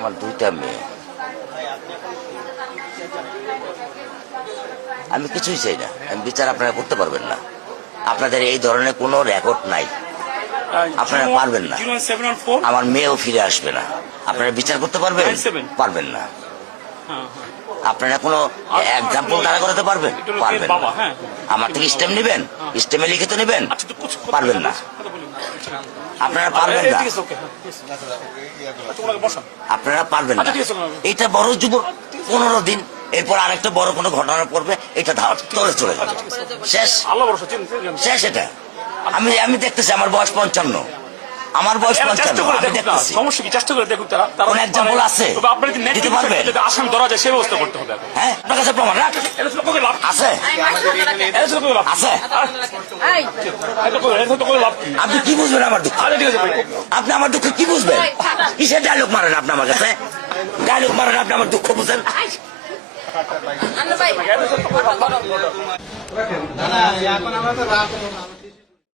আমার দুইটা মেয়ে, আমি কিছুই চাই না। আমি বিচার আপনারা করতে পারবেন না, আপনাদের এই ধরনের কোনো রেকর্ড নাই, আপনারা পারবেন না। আমার মেয়েও ফিরে আসবে না, আপনারা বিচার করতে পারবেন? পারবেন না। আপনারা কোনো এক্সাম্পল দাঁড়া করাতে পারবেন? পারবেন না। আমার থেকে স্টেম নেবেন, স্টেমে লিখিত নেবেন? পারবেন না, আপনারা পারবেন না, আপনারা পারবেন না। এটা বড় যুব 15 দিন, এরপর আরেকটা বড় কোনো ঘটনা পড়বে, এটা তলে চলে যাবে, শেষ শেষ। এটা আমি দেখতেছি, আমার বয়স 55, আমার বয়স 55, আমি দেখতেছি। সমস্যা কি? চেষ্টা করে দেখুন। কোন এক্সাম্পল আছে দিতে পারবেন? আসামি ধরা যায় সেই ব্যবস্থা করতে হবে। হ্যাঁ, আপনার কাছে প্রমাণ রাখ আছে? আছে? আপনি কি বুঝবেন আমার দুঃখ? আপনি আমার দুঃখ কি বুঝবেন? কিসের ডায়লগ মারেন আপনি আমার কাছে? ডায়লগ মারেন আপনি আমার দুঃখ বুঝেন? ভাই